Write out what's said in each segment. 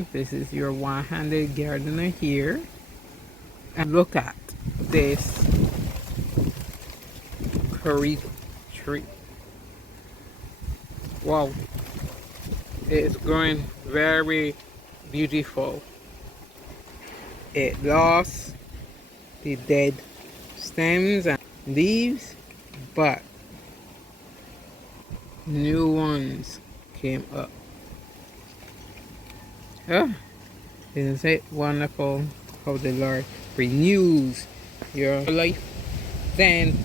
everyone, this is your one-handed gardener here, and look at this curry tree. Wow, it's growing very beautiful. It lost the dead stems and leaves, but new ones came up. Oh, isn't it wonderful how the Lord renews your life? Then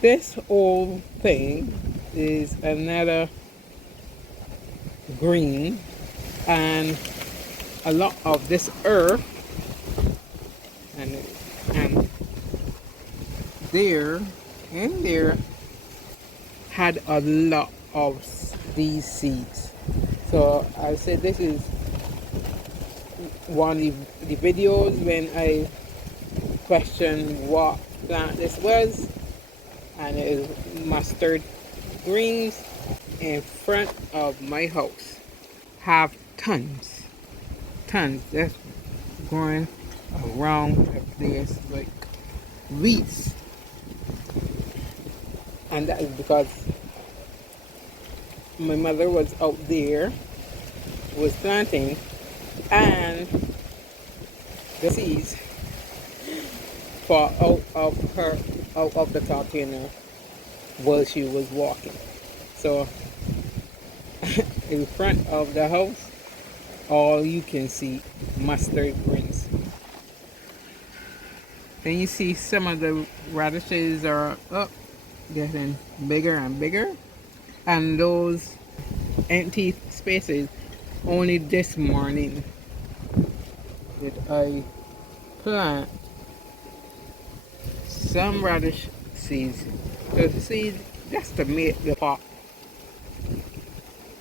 this whole thing is another green, and a lot of this earth and there and there had a lot of these seeds. So I said this is one of the videos when I questioned what plant this was, and it is mustard greens in front of my house. Have tons that's growing around the place like weeds, and that is because my mother was out there was planting, and the seeds fall out of the container while she was walking. So in front of the house, all you can see mustard greens. Then you see some of the radishes are up, getting bigger and bigger, and those empty spaces, only this morning did I plant some radish seeds. The seeds just to make the pot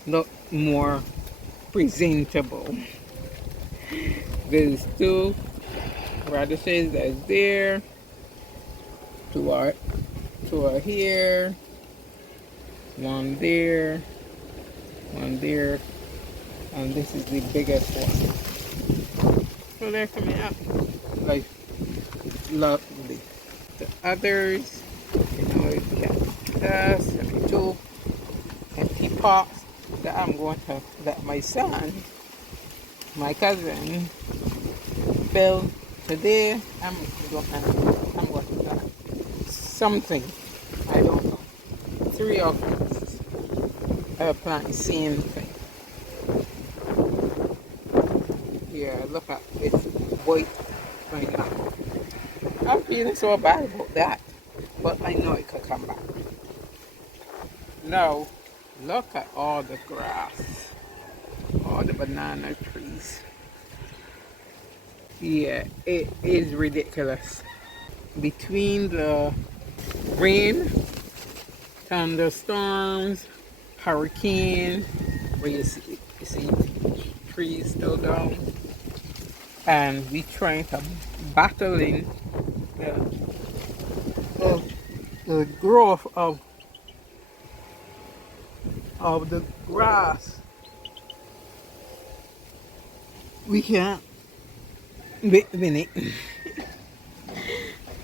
look more presentable. There's two radishes that's there, two are here, one there, and this is the biggest one. So they're coming up like lovely. The others, you got two empty pots that I'm going to let my son, my cousin, fill today. I'm going to plant something. I don't know. 3 of them. I plant the same thing. Here, look at this white coming up. I'm feeling so bad about that, but I know it could come back. Now, look at all the grass, all the banana trees. Yeah, it is ridiculous. Between the rain, thunderstorms, hurricane, where you see trees still down, and we trying to battle in the growth of the grass. We can't win it.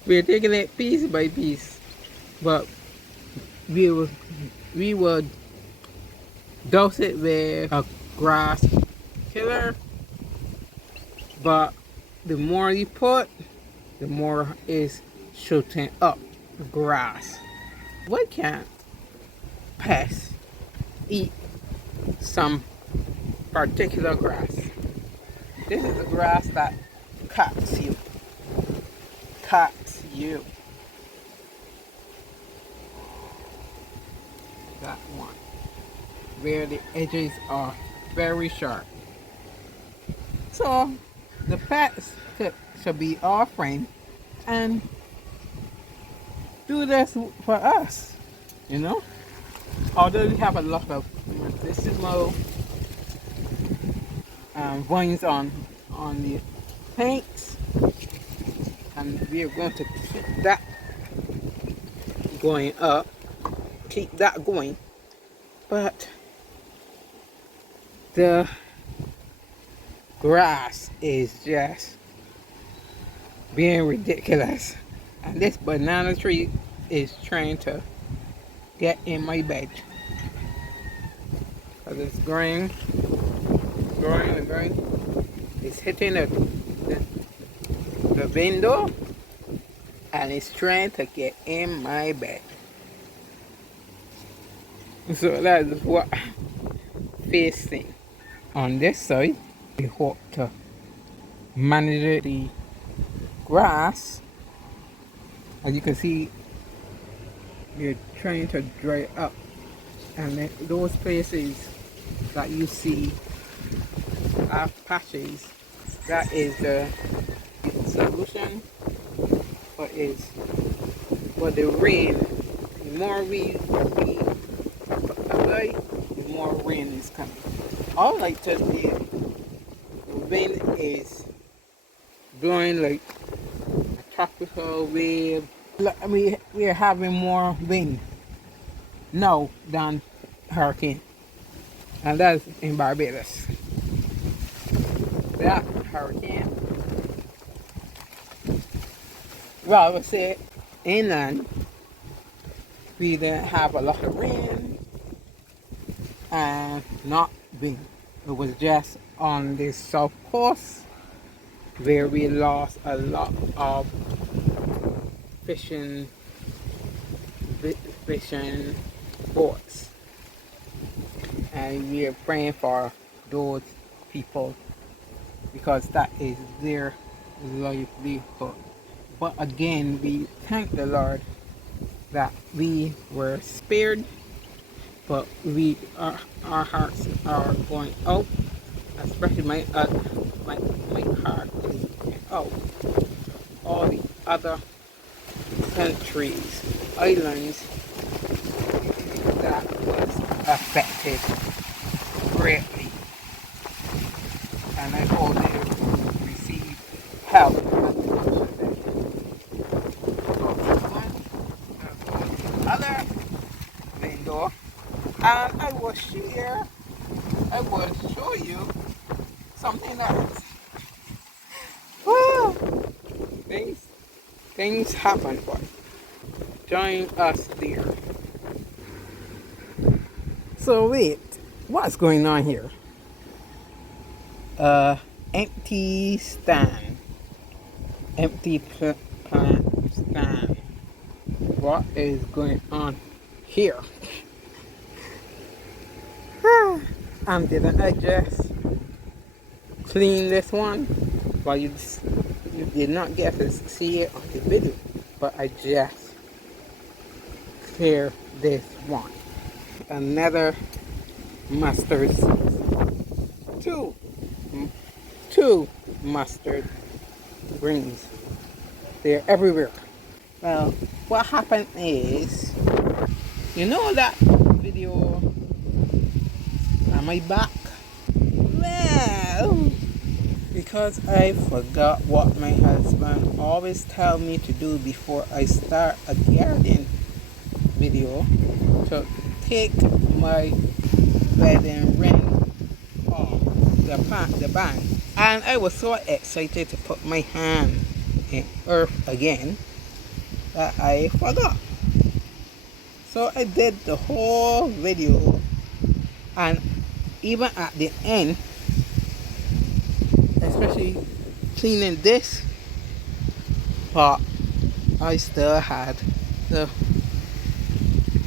We're taking it piece by piece, but we would dose it with a grass killer. But the more you put, the more is shooting up grass. Why can't pests eat some particular grass? This is the grass that cuts you. That one, where the edges are very sharp. So the pets should be our friend and do this for us, Although we have a lot of medicinal vines on the tanks, and we are going to keep that going up, but the grass is just being ridiculous. And this banana tree is trying to get in my bed. Because it's growing, growing and growing. It's hitting the window and it's trying to get in my bed. So that is what I'm facing. On this side, we hope to manage the grass. As you can see, we're trying to dry up, and then those places that you see are patches. That is the solution. But the rain, the more we apply, the more rain is coming. All like today, the wind is blowing like a tropical wave. We are having more wind now than hurricane, and that's in Barbados. That hurricane, well, I would say inland, we didn't have a lot of rain and not wind. It was just on the south coast where we lost a lot of fishing boats, and we are praying for those people because that is their livelihood. But again, we thank the Lord that we were spared, but our hearts are going out, especially my heart is going out. All the other countries, islands that was affected greatly, and I hope they receive help as much as they can. Other window, and I will show you something else. Woo! Things happen, but join us there. So wait, what's going on here? Empty stand. Empty plant stand. What is going on here? And didn't I just clean this one? Well, you did not get to see it on the video, but I just cleared this one. Another mustard seeds. Two mustard greens. They're everywhere. Well, what happened is, you know that video on my back? Well, because I forgot what my husband always tell me to do before I start a garden video, to take my wedding ring off the band. And I was so excited to put my hand in earth again that I forgot. So I did the whole video, and even at the end, especially cleaning this part, I still had the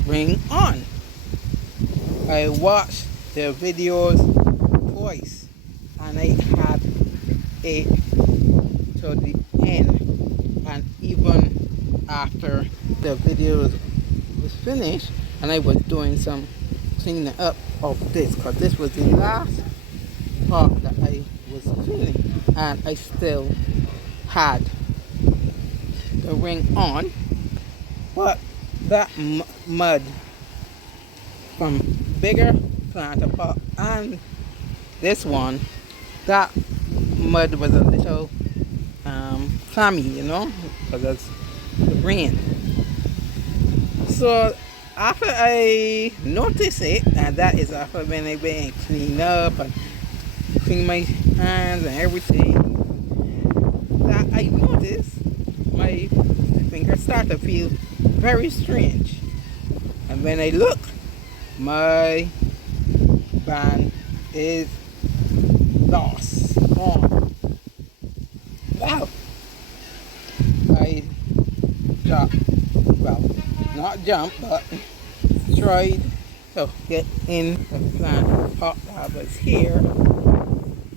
ring on. I watched the videos twice, and I had it to the end, and even after the video was finished and I was doing some cleaning up of this, because this was the last part that I was cleaning, and I still had the ring on, but that mud from bigger planter pot and this one, that mud was a little clammy, you know, because of the rain. So after I noticed it, and that is after when I went and cleaned up and clean my hands and everything, that I noticed my fingers start to feel very strange. And when I look, my band is lost, gone. Wow! I jumped, well, not jump, but tried to get in the plant pot that was here.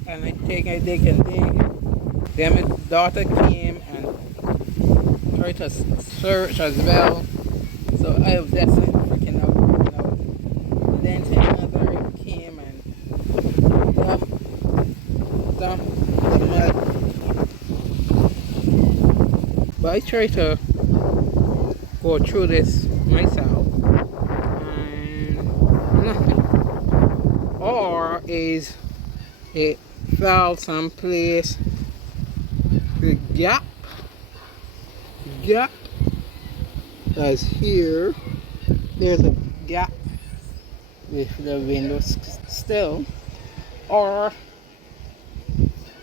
And I dig and dig and dig. Then my daughter came and tried to search as well. So I was just freaking out, freaking out. Then another came and dumped the mud. But I tried to go through this myself and nothing. Or is it fell someplace, the gap that's here. There's a gap with the windows still, or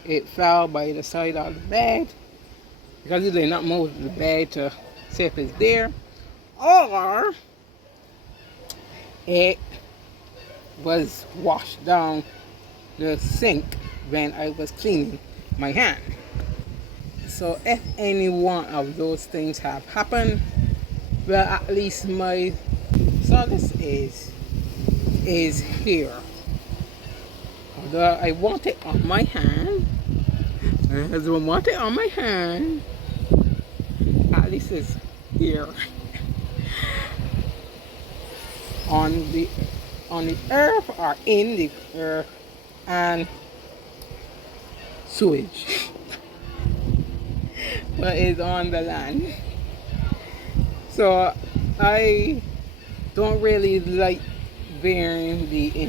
it fell by the side of the bed because you did not move the bed to see if it's there, or it was washed down the sink when I was cleaning my hand. So if any one of those things have happened, well, at least my solace is here. Although I want it on my hand, at least it's here. on the earth, or in the earth and sewage. But it's on the land. So I don't really like wearing the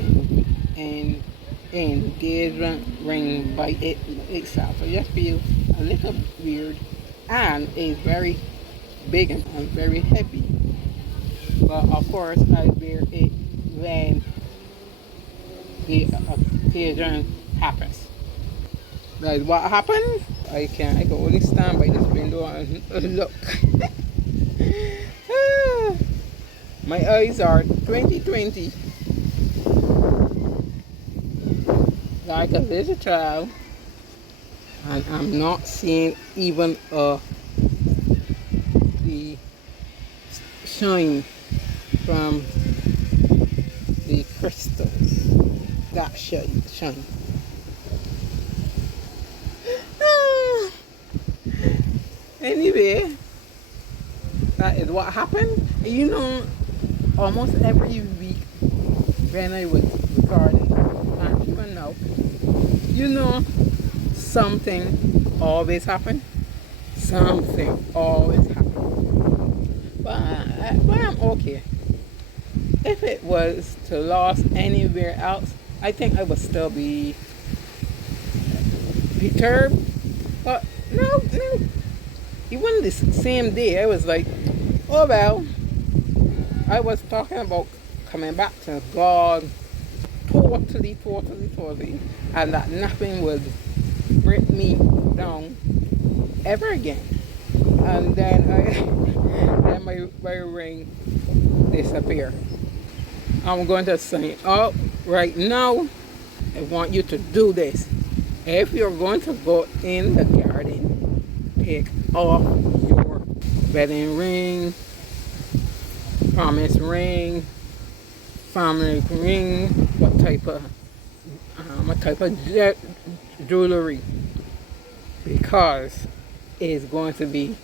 engagement ring by itself. I just feel a little weird, and it's very big and very heavy. But of course I wear it when the occasion happens. That's what happened. I can only stand by this window and look. My eyes are 20/20, like a little child, and I'm not seeing even the shine from the crystals. That shine. Anyway, that is what happened. You know, almost every week when I was recording, and even now, you know, something always happens. Something always happens. But I'm okay. If it was to lost anywhere else, I think I would still be perturbed. But no. Even this same day, I was like, oh well, I was talking about coming back to God totally, and that nothing would break me down ever again. And then my ring disappeared. I'm going to sign up right now. I want you to do this. If you're going to go in the garden, take off your wedding ring, promise ring, family ring, what type of jewelry, because it's going to be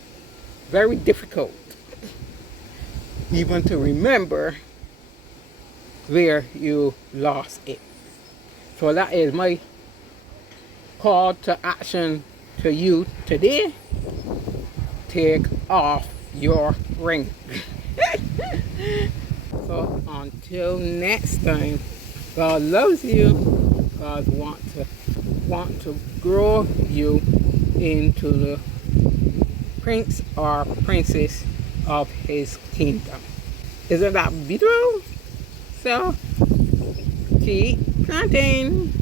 very difficult even to remember where you lost it. So that is my call to action to you today. Take off your ring. So until next time, God loves you. God want to grow you into the prince or princess of his kingdom. Isn't that beautiful? So keep planting.